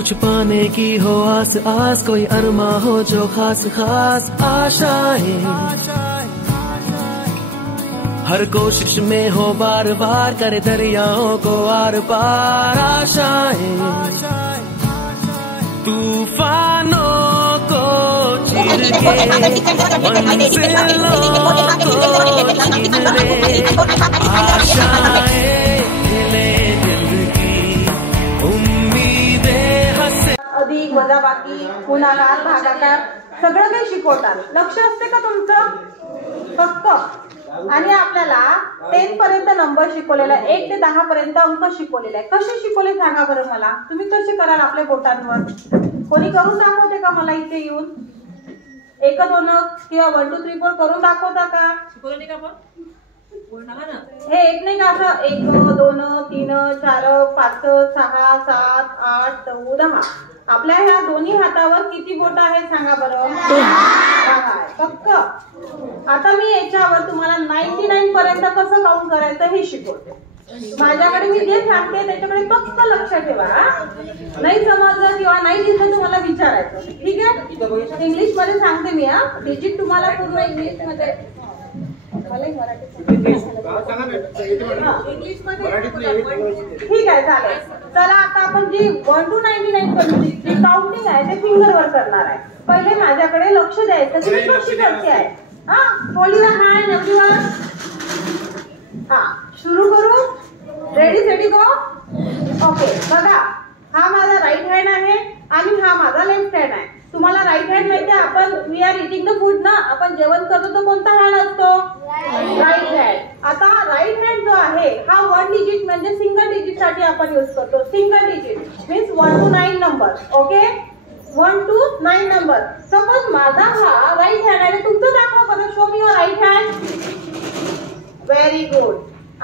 कुछ पाने की हो आस आस, कोई अरमा हो जो खास खास आशाएं, हर कोशिश में हो बार बार करे दरियाओं को आर पार आशाएं, तूफानों को चीर के मंजिलों को छीन ले आशाएं, अधिक वजाबाकी गुणाकार भागाकार सगळं काही शिकवतात. लक्ष असते का तुमचं फक्त? आणि आपल्याला 10 पर्यंत नंबर शिकवलेला, 1 ते 10 पर्यंत अंक शिकवलेला आहे. कसे शिकवले सांगा बरं मला. तुम्ही कसे कराल आपल्या बोटांवर? कोणी करून दाखवते का मला इथे येऊन? 1 2 किंवा 1 2 3 4 करून दाखवता का? शिकवलं नाही का आपण? हे एक नाही का असं 1 2 3 4 5 6 7 8 9 10. आपल्या ह्या दोन्ही हातावर किती बोट आहेत सांगा बरं? 10 फक्त. आता मी याच्यावर तुम्हाला 99 पर्यंत कसं काउंट करायचं हे शिकवते. माझ्याकडे मी जे सांगते त्याच्याकडे फक्त लक्ष ठेवा. नाही समजलं किंवा नाही दिसलं तुम्हाला विचारायचं, ठीक आहे? इंग्लिश मध्ये सांगते मी. डिजिट तुम्हाला पूर्ण इंग्लिश मध्ये, ठीक आहे चालेल. चला आता आपण जी 1 to 99 जी काउंटिंग आहे ते फिंगरवर करणार आहे. पहिले माझ्याकडे लक्ष द्यायचं की कशी करते आहे. Hold your hand everyone. सुरू करू. रेडी सेटी गो. ओके बघा, हा माझा राईट हँड आहे आणि हा माझा लेफ्ट हँड आहे. तुम्हाला राईट हँड माहिती आहे, आपण we R eating the food ना, आपण जेवण करतो तो कोणता हँड असतो? Right hand. आता राईट हँड जो आहे हा 1 डिजिट म्हणजे सिंगल डिजिट साठी आपण यूज करतो. Single digit means 1 to 9 number. Okay 1 to 9 number. Suppose माझा हा राईट हँड आहे, तुमचं दाखवा बघा. Show me your right hand. Very good.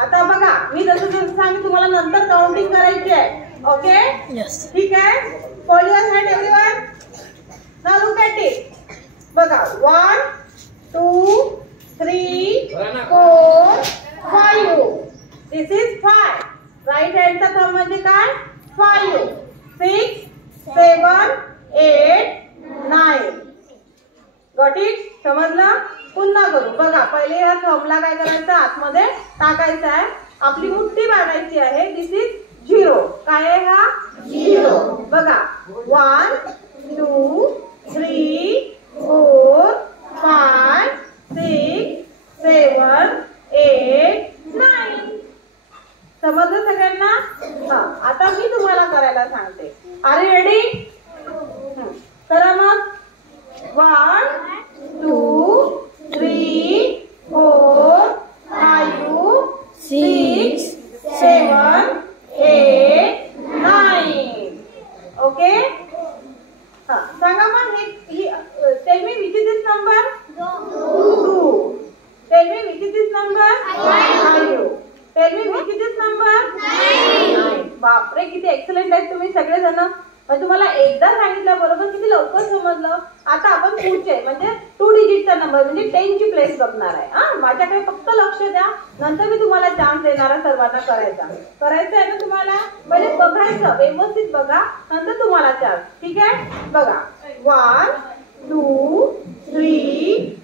आता बघा मी जसं सांगितलं तुम्हाला नंतर काउंटिंग करायची आहे. ओके ठीक आहे. Hold your hand everyone. Now look at it. बघा 1 2 3 4 5. This is 5. राईट हँडचा थंब म्हणजे काय? 5 6 7 8 9. Got it? समजलं? पुन्हा करू. बघा पहिले या थंबला काय करायचं? आतमध्ये टाकायचं आहे. आपली मुठ्ठी बांधायची आहे. दिस इज 0. काय आहे हा? 0. बघा 1 2 3 4 5 6 7 8 9. समजलं सगळ्यांना? आता मी तुम्हाला करायला सांगते. Are you ready? करा मग. 1 2 3 4 5 6 7 8 9. ओके सांगा मग. Tell me which is this number? 2. Tell me which is this number? 5. Tell me which is this number? 9. बापरे किती एक्सलेंट आहेत तुम्ही सगळेजण. तुम्हाला एकदा सांगितलं बरोबर किती लवकर समजलं. आता आपण पुढचे म्हणजे 2 डिजिटचा नंबर म्हणजे 10 ची प्लेस बघणार आहे. माझ्याकडे फक्त लक्ष द्या. नंतर मी तुम्हाला चान्स देणार आहे सर्वांना करायचं आहे ना तुम्हाला. पहिले बघायचं, व्यवस्थित बघा, नंतर तुम्हाला चान्स. ठीक आहे? बघा 1 2 3